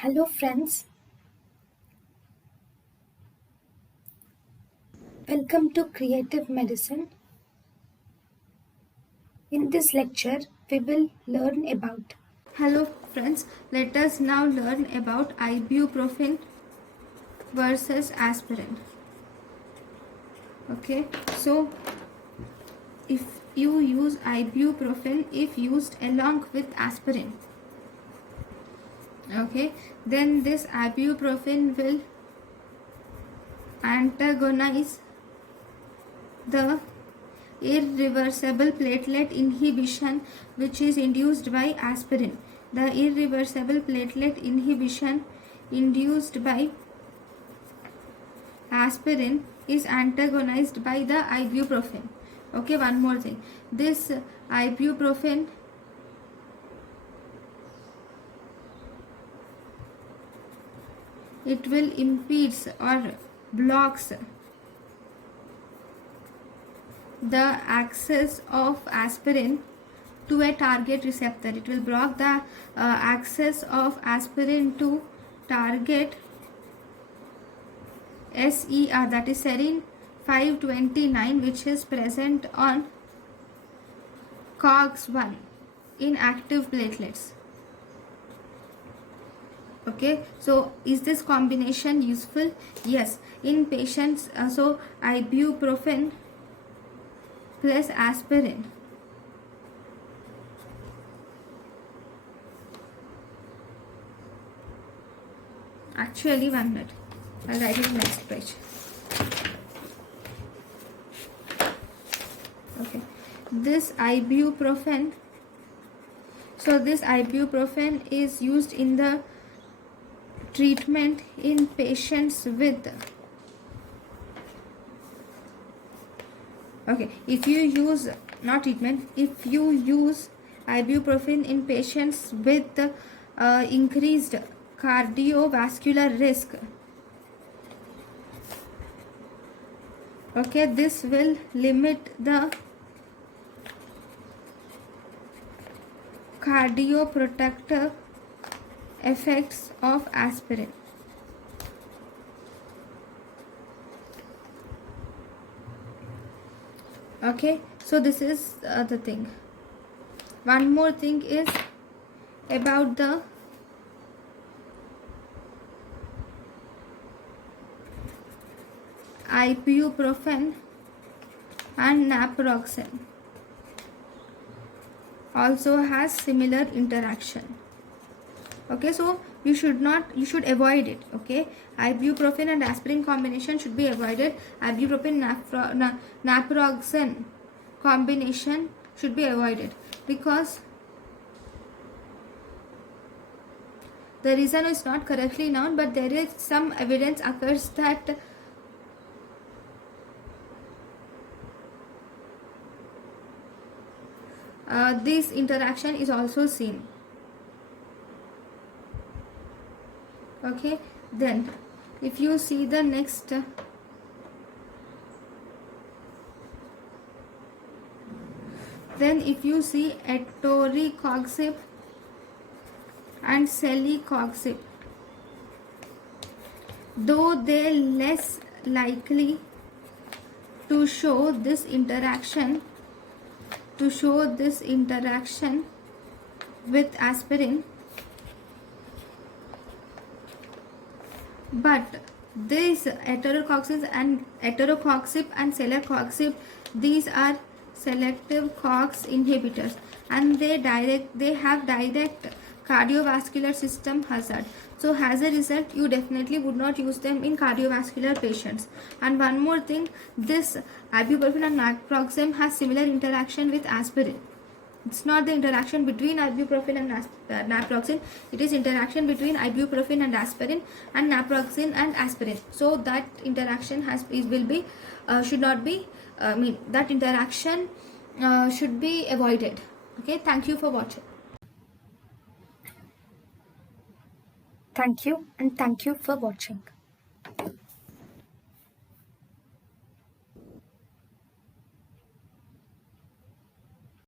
Hello friends, welcome to Creative Medicine. In this lecture, we will learn about. Hello friends, let us now learn about ibuprofen versus aspirin. Okay, so if you use ibuprofen if used along with aspirin, okay, then this ibuprofen will antagonize the irreversible platelet inhibition which is induced by aspirin. The irreversible platelet inhibition induced by aspirin is antagonized by the ibuprofen. Okay, one more thing. This ibuprofen it will impedes or blocks the access of aspirin to a target receptor. It will block the access of aspirin to target SER, that is serine 529, which is present on COX-1 in active platelets. Okay, so is this combination useful? Yes, in patients, so ibuprofen plus aspirin actually 1 minute, I'll write it next page. Okay, this ibuprofen, so this ibuprofen is used in the treatment in patients with, okay, if you use, not treatment, if you use ibuprofen in patients with increased cardiovascular risk, okay, this will limit the cardioprotective effects of aspirin. Okay, so this is the thing. One more thing is about the ibuprofen and naproxen also has similar interaction. Okay, so you should avoid it. Okay, ibuprofen and aspirin combination should be avoided. Ibuprofen naproxen combination should be avoided because the reason is not correctly known, but there is some evidence occurs that this interaction is also seen. Okay, then if you see the next, then if you see etoricoxib and celecoxib, though they less likely to show this interaction with aspirin, but these etoricoxib and celecoxib, these are selective COX inhibitors, and they have direct cardiovascular system hazard. So as a result, you definitely would not use them in cardiovascular patients. And one more thing, this ibuprofen and naproxen has similar interaction with aspirin. It's not the interaction between ibuprofen and naproxen, it is interaction between ibuprofen and aspirin and naproxen and aspirin. So that interaction should not be, that interaction should be avoided. Okay, thank you for watching. Thank you and thank you for watching.